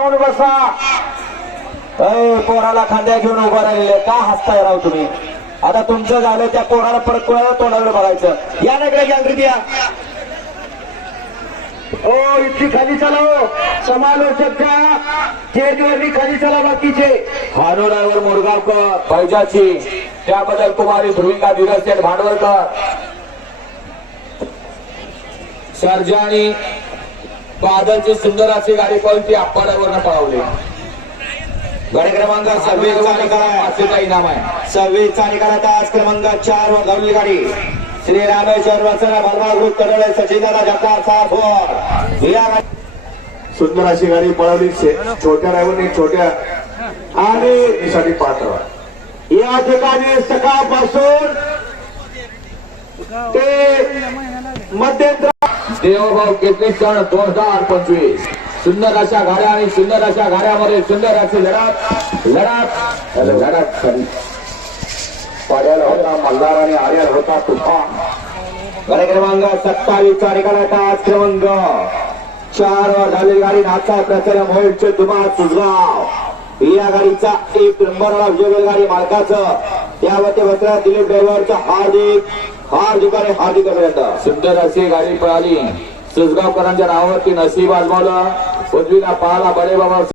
जाऊन बसा. अय पोराला खांद्या घेऊन उभा राहिले. का हसताय राव तुम्ही? आता तुमचं झालं त्या पोराला परत कोणाला तोंडावर बघायचं? या नाही इकडे जागृती या ओ इतकी खाली चालाव हो. समालोचक का? चेअरवरनी खाली चला बाकीचे. हानोरावर मोरगावकर पैजाची त्याबद्दल कुमारी ध्रुविका धीरज भांडवलकर सर्जानी बादलची सुंदर अशी गाडी पळून ती आप्पाड्यावरनं पळवली. गाडी क्रमांक सव्वीसचा निकाल आहे. पाचशेचा इनाम आहे. सव्वीसचा निकाल आता आज क्रमांक चार वर धावली गाडी. श्री रामेश्वर वसना बलवा ग्रुप कडळे सचिदादा जगताप साफ वर. या गाडी- सुंदर अशी गाडी पळवली छोट्या ड्रायव्हरने छोट्या आणि साठी पात्र या ठिकाणी सकाळपासून ते मध्यंतर देवभाव केसरी सण दोन हजार पंचवीस. सुंदर अशा गाड्या आणि सुंदर अशा गाड्यामध्ये सुंदर अशी लढत लढत लढत खरी पाड्याला होता मल्हार आणि आर्याला होता तुफान. गाडी क्रमांक सत्तावीस चा निकाल आज क्रमांक. चार वर झालेली गाडी नाचा प्रचार मोहितचे तुम्हा सुजगाव या गाडीचा एक नंबरला विजय गाडी मालकाचं. त्यावरती बसला दिलीप ड्रायव्हरचा हार्दिक हार्दिक आणि हार्दिक अभिनंदन. सुंदर अशी गाडी पळाली. सुजगावकरांच्या नावावरती नसीब आजमावलं. पृथ्वीला पाहला बडे बाबा